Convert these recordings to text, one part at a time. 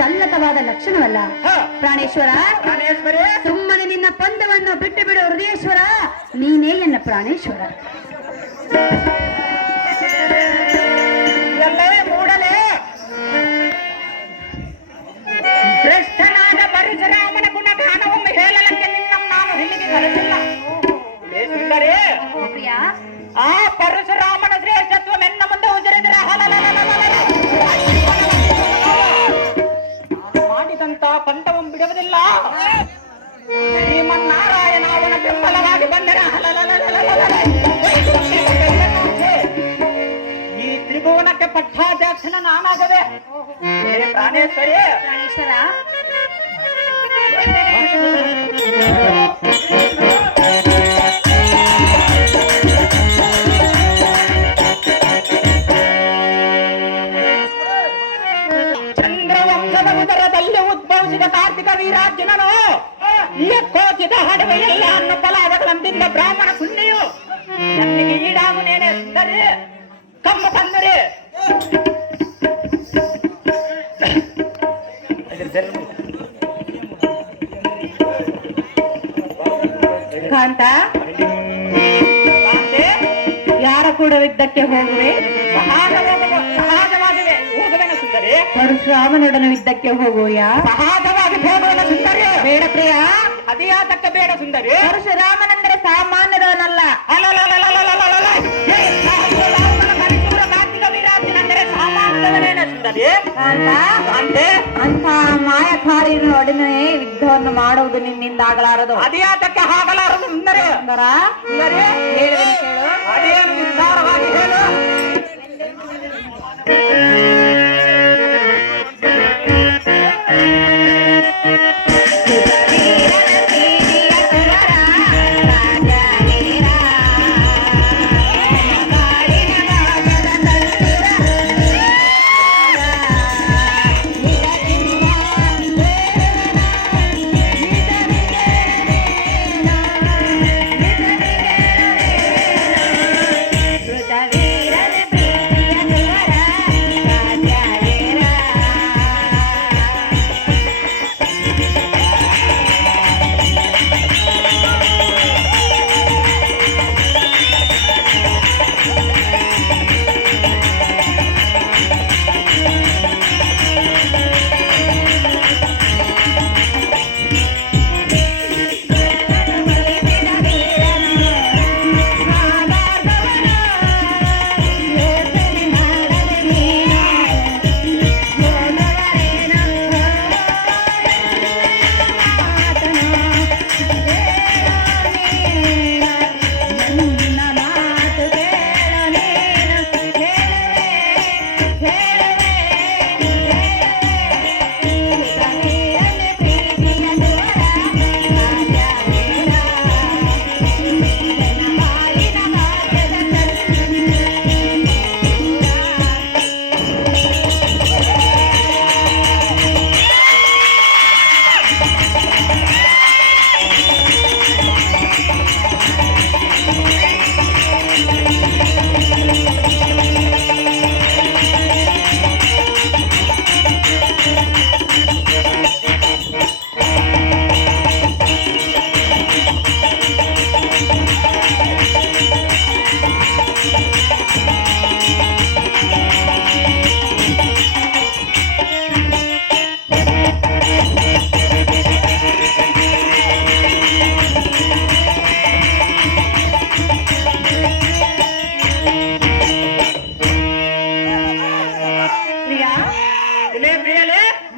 ಸಲ್ಲತವಾದ ಲಕ್ಷಣವಲ್ಲ. ಪ್ರಾಣೇಶ್ವರ, ಪ್ರಾಣೇಶ್ವರಿ, ಸುಮ್ಮನೆ ನಿನ್ನ ಪಂದವನ್ನು ಬಿಟ್ಟು ಬಿಡು ಹೃದಯೇಶ್ವರ, ನೀನೇ ಎನ್ನ ಪ್ರಾಣೇಶ್ವರ. ಮೂಡಲೇ ಶ್ರೇಷ್ಠನಾದ ಪರಶುರಾಮನ ಗುಣಗಾನವನ್ನು ಹೇಳಲಕ್ಕೆ ನಿನ್ನ ನಾನು ಇಲ್ಲಿಗೆ ಕರೆದಿಲ್ಲ. ಸುಂದರಿ, ಆ ಪರಶುರಾಮನ ಶ್ರೇಷ್ಠತ್ವ ನನ್ನ ಮುಂದೆ ಉಜರಿದ್ರೆ ಮಾಡಿದಂತ ಪಂಥವನ್ನು ಬಿಡುವುದಿಲ್ಲ. ಶ್ರೀಮನ್ನಾರಾಯಣ ಅವನ ಬೆಂಬಲವಾಗಿ ಬಂದರೆ ಈ ತ್ರಿಭುವನಕ್ಕೆ ಪಟ್ಟಾಧ್ಯಕ್ಷನ ನಾನಾಗದೆ. ಪ್ರಾಣೇಶ್ವರಿ, ಪ್ರಾಣೇಶ್ವರ, ಚಂದ್ರವಂಶದ ಉದರದಲ್ಲಿ ಉದ್ಭವಿಸಿದ ಕಾರ್ತಿಕ ವೀರಾರ್ಜುನನು ಕೋಚಿದ ಹಡವೆಯಲ್ಲ ಅನ್ನೋ ಫಲಾದಗಳಂತಿದ್ದ ಬ್ರಾಹ್ಮಣ ಪುಣ್ಯು ನನಗೆ ಈಡಾಗುನೇನೆ ಸುಂದರಿ, ಕಮ್ಮ ತಂದರೆ ಕಾಂತ, ಯಾರ ಕೂಡ ಯುದ್ಧಕ್ಕೆ ಹೋಗುವೆ? ಸಹಜವಾಗಿವೆ ಹೋಗುವೆನ ಸುಂದರಿ. ಪರಶುರಾಮನೊಡನೆ ಯುದ್ಧಕ್ಕೆ ಹೋಗುವೆಯಾ? ಸಹಜವಾಗಿ ಹೋಗುವೆನ ಸುಂದರಿ. ಬೇಡ ಪ್ರಿಯ, ಅದೇಯಾತಕ್ಕೆ ಬೇಡ ಸುಂದರಿ? ಪರಶುರಾಮನೆಂದರೆ ಸಾಮಾನ್ಯದವನಲ್ಲ. ಕಾರ್ತಿಕ ವೀರಾರ್ಜುನಂದರೆ ಸಾಮಾನ್ಯದವನೇನ ಸುಂದರಿ? ಅಂತ ಮಾಯಕಾರಿಯೊಡನೆ ಯುದ್ಧವನ್ನು ಮಾಡುವುದು ನಿನ್ನಿಂದ ಆಗಲಾರದು. ಅದೇಯಾತಕ್ಕೆ ಆಗಲಾರದು ಸುಂದರಿ? ಸುಂದರಿ, ಹೇಳುವೆನು ಕೇಳು. ಅದೇನು ವಿಸ್ತಾರವಾಗಿ ಹೇಳು.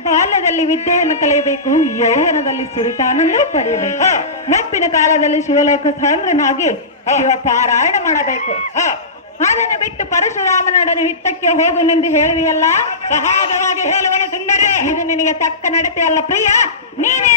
ಬಾಲ್ಯದಲ್ಲಿ ವಿದ್ಯೆಯನ್ನು ಕಲಿಯಬೇಕು, ಯೌವನದಲ್ಲಿ ಸುರಿತಾನನ್ನು ಪಡೆಯಬೇಕು, ಮುಪ್ಪಿನ ಕಾಲದಲ್ಲಿ ಶಿವಲೋಕ ಸಾಂದ್ರನಾಗಿ ಶಿವ ಪಾರಾಯಣ ಮಾಡಬೇಕು. ಅದನ್ನು ಬಿಟ್ಟು ಪರಶುರಾಮನೊಡನೆ ಹಿತ್ತಕ್ಕೆ ಹೋಗುನೆಂದು ಹೇಳುವಿಯಲ್ಲ, ಸಹಜವಾಗಿ ಹೇಳುವನು ಸುಂದರಿ. ಇದು ನಿನಗೆ ತಕ್ಕ ನಡತೆ ಅಲ್ಲ ಪ್ರಿಯ. ನೀನೇ